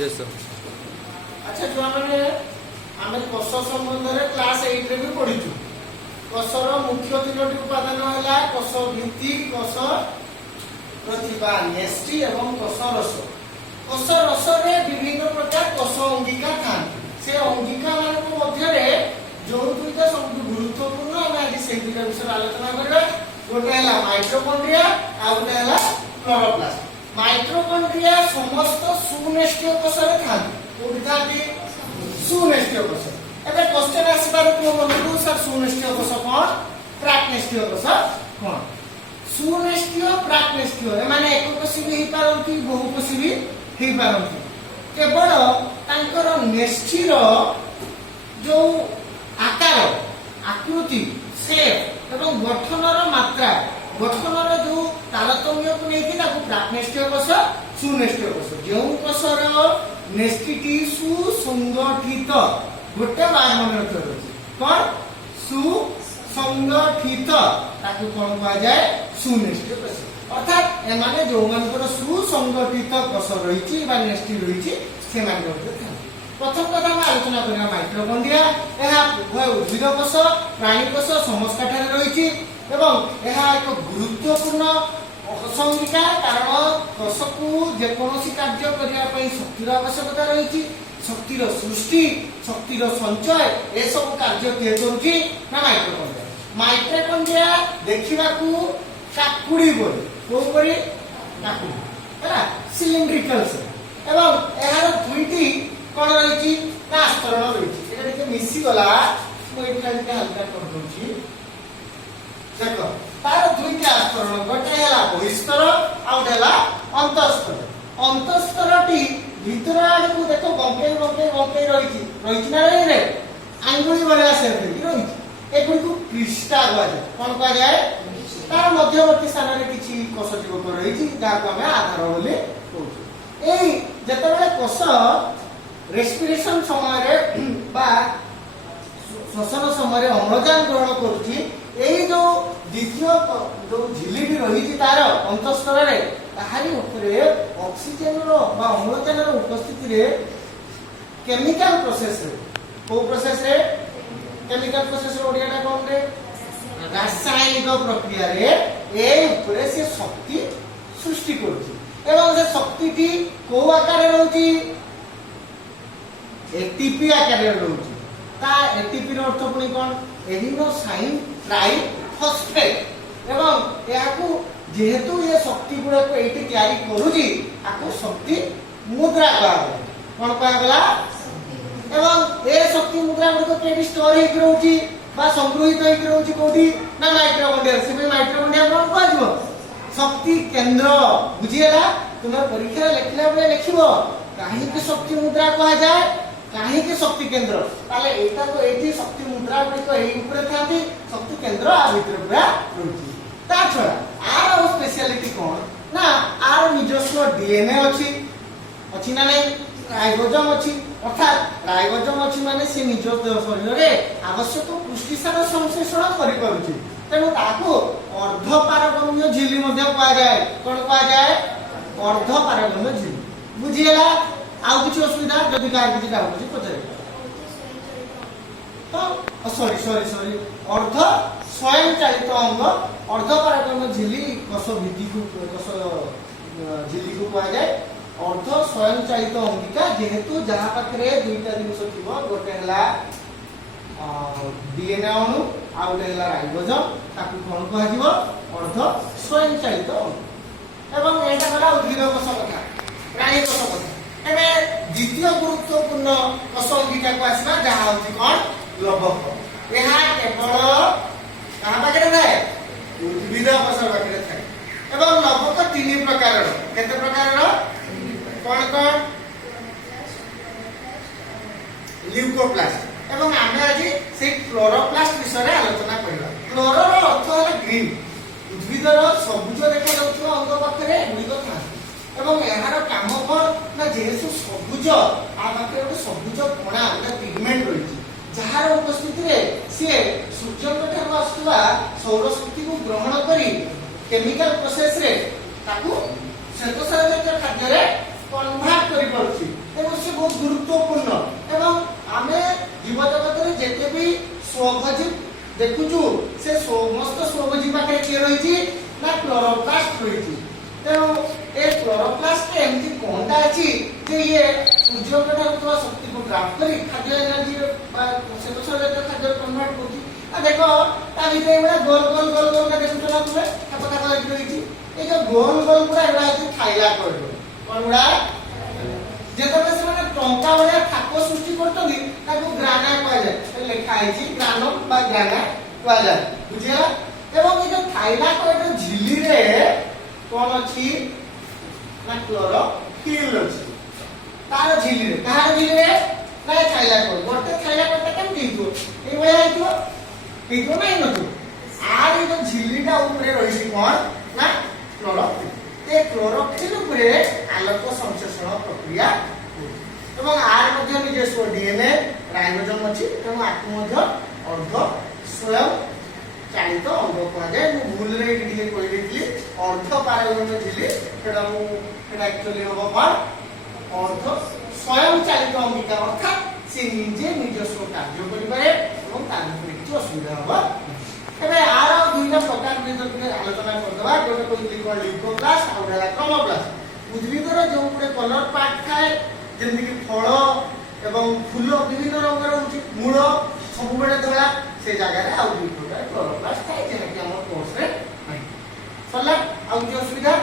Yes sir. अच्छा जो मैंने आम कोष संबंध में क्लास 8 रे भी पढ़ीचु। कोषर मुख्य तीनोटी उपादान है कोष भित्ति, कोष प्रतिभा नेस्टी एवं कोष रस। कोष रस रे विभिन्न प्रकार कोष अंगिका था। से अंगिका मान मध्य जो दुईटा सब गुरुत्वपूर्ण आम आज से दुईटा विषय आलोचना करबा। गोटे है माइटोकॉन्ड्रिया आ गोटे है क्लोरोप्लास्ट। माइटोकॉन्ड्रिया समस्त सुनेष्टीय कोष रे था। कोठी था सुनेष्टीय कोष। एबे क्वेश्चन आसीबार को मनकु सर सुनेष्टीय कोष कोन, प्राक्नेष्टीय कोष कोन। सुनेष्टीय प्राक्नेष्टीय माने एककोषी भी हेई पारंती, बहुकोषी भी हेई पारंती। केवल तांकर नेष्टीर जो आकार, आकृति, शेप एवं गठनर मात्रा, गठनर जो तारतम्य को लेकिन प्राक्नेष्टीय कोष, सुनेष्टीय कोष। जो कोषर नेष्टिटी सुसंगठित गोटे बार मन रखियो कौन सुसंगठित ताकू कौन कहा जाए सुनेष्टीय कोष। अर्थात एमाने जो मानकर सुसंगठित कोष रहिछि बा नेष्टि रहिछि से माने होते। प्रथम कथा हम आलोचना करिया माइटोकॉन्ड्रिया। एहा उभय उद्भिद कोष, प्राणी कोष समस्त ठारे रहिछि एवं एहा एक गुरुत्वपूर्ण संगिका। कारण कोष को जे कोनोसी कार्य करिया पई शक्तिर आवश्यकता रहिछि। शक्तिर सृष्टि, शक्तिर संचय ए सब कार्य के करूछि ना माइटोकॉन्ड्रिया। माइटोकॉन्ड्रिया देखिबा को काकुड़ी बोली को परि काकुड़ी हैला सिलिंड्रिकल से एवं एहार दुईटी कोन रहिछि ना स्तरण रहिछि। एटा देखि मिसी गला मो एटा के हल्का कर दोछि। देखो तार दुईटा स्तरण गोटे हैला बहिस्तर आ गोटे हैला अंतस्तर। अंतस्तरटी भीतर आड़ को देखो बंके बंके बंके रहिछि ना रे आंगुली वाला से रहिछि। एगुडी को क्रिस्टा कहा जाए। कोन कहा जाए तार मध्यवर्ती स्थान रे किछि कोष जीवक रहिछि जाको हमें आधार बोली कहू। एई जतबेले कोष रेस्पिरेशन समय रे बा श्वसन समय अम्लजान ग्रहण करुछि, एई जो द्वितीय जो झिल्लीटी रहिछि तार अंतस्तर रे ताहारी ऊपरे ऑक्सीजन रो बा अम्लजान रो उपस्थिति रे केमिकल प्रोसेस रे को प्रोसेस रे केमिकल प्रोसेस रो ओडियाटा कोन रे रासायनिक प्रक्रिया रे ए ऊपरे से शक्ति सृष्टि करुछि एवं से शक्तिटी को आकार रे रहउछि एटीपी आकार रे रहउछि। ता एटीपी रो अर्थ पुनी कोन एडिनोसाइन ट्राइफॉस्फेट एवं याकू जेहेतु ये शक्ति गुड़ा को एटी तयारी करूछि आको शक्ति मुद्रा कहबो। कोन कहबला एवं ए शक्ति मुद्रा गुड़ को केडी स्टोर हे रहउछि बा संग्रहित हे रहउछि कोठी ना माइटोकॉन्ड्रिया। से माइटोकॉन्ड्रिया कोन कहजो शक्ति केंद्र। बुझिएला तुम परीक्षा लिखला बेले लिखिबो काहे के शक्ति मुद्रा कहा जाए, काहे के शक्ति केंद्र। ताले एटा तो एठी शक्ति मुद्रा गुडी को एई ऊपर थाती, शक्ति केंद्र आ भीतर पूरा रहउछि। ता छडा आर स्पेशलिटी कोन ना आर निजस्व डीएनए अछि ना नै, राइबोसोम अछि। अर्थात राइबोसोम अछि माने से निज शरीर रे आवश्यक पुष्टिसार संश्लेषण करि पारुछि। तेणु ताको अर्धपारगम्य झिल्ली मध्ये कहा जाए। कोन कहा जाए अर्धपारगम्य झिल्ली। बुझिएला आउ किछि असुविधा जदि कार किछि डाउट अछि पछरे तो सॉरी अर्ध स्वयं चालित अंग अर्धपारगम्य झिल्ली कोष भित्ति को कोष झिल्ली को कहा जाए अर्ध स्वयं चालित अंगिका। जेहेतु जहा पाखरे दुईटा जिनिस थिबो गोटे हला डीएनए अणु आ गोटे हला राइबोसोम ताकू कोन कहा जिवो अर्ध स्वयं चालित अंग। एवं एटा हला उद्भिद कोष कथा, प्राणी कोष कथा। एबे द्वितीय गुरुत्वपूर्ण कोष अंगिका को आसीबा जहा होछि कोन लवक। एहा केवल कहा पाखरे थाए उद्भिद कोष पाखरे थाए। एवं लवक तीन प्रकार केते प्रकार कोन कोन ल्यूकोप्लास्ट एवं आमे आज से क्लोरोप्लास्ट विषय आलोचना करबा। क्लोरोर अर्थ है ग्रीन। उद्भिदर सबुज देखा जाउथुवा अंग पाखरे गुडिक था एवं एहार काम कोन ना जेहेतु सबुज आ पाखरे गोटे सबुज कोणा गोटे पिगमेंट रहिछि जहार उपस्थिति रे से सूर्यक ठार आसुवा सौर शक्ति को ग्रहण करी केमिकल प्रोसेस रे ताकू श्वेतसार जातीय खाद्य रे कन्वर्ट करि पारुछि। तेणु देखुचु से समस्त स्वभोजी पाखे किए रही ना क्लोरोप्लास्ट रही तेणु ए क्लोरोप्लास्ट के एमती कोनटा अछि जे ये सूर्य के ठाकुर शक्ति को प्राप्त करी खाद्य एनर्जी से खाद्य कन्वर्ट होती आ देखो ता भीतर एबा गोल गोल गोल गोल का देखुच ना तुमे खाप खाप रही ए जो गोल गोल पूरा एबा अछि थाइला करलो कोनडा जेतबे से माने टंका भलिया ठाकुर सृष्टि करतनी ताको ग्राना कहै जाय लिखा है ग्रानम बा ग्राना कहै जाय बुझिया एवं ये जो थाइला को एक झिल्ली रे कौन अच्छी ना क्लोरोफिल अच्छी तार झिल्ली रे कहार झिल्ली रे ना थाइला को गोटे थाइला को केम दिथो ए भया आइतो एतो नहीं नथो आर ये जो झिल्लीटा ऊपर रहिसी कोन ना क्लोरोफिल ए क्लोरोफिल ऊपर आलोक संश्लेषण प्रक्रिया एवं आर मध्य निजे डीएनए राइबोसोम अछि तेणु आत्म मध्य अर्ध स्वयं चालित अंग कह जाए मु भूल रे टिके कहि देथि अर्ध पारगम्य झिल्ली सेटा मु सेटा एक्चुअली हो पर अर्ध स्वयं चालित अंगिका अर्थात से निजे निजस्व कार्य करि पारे एवं तार उपरे किछ असुविधा होबा एबे आर दुईटा प्रकार निजे आलोचना करदबा गोटे कहि कोन ल्यूकोप्लास्ट आ उडा क्रोमोप्लास्ट उद्भिदर जो गुटे कलर पार्ट थाए जेमि कि फल एवं फूल विभिन्न रंगर होची मूल सब बेले धला से जगह रे आउ दुई प्रकार क्लोरोप्लास्ट थाए जेना कि हमर कोर्स रे सरला आउ कि असुविधा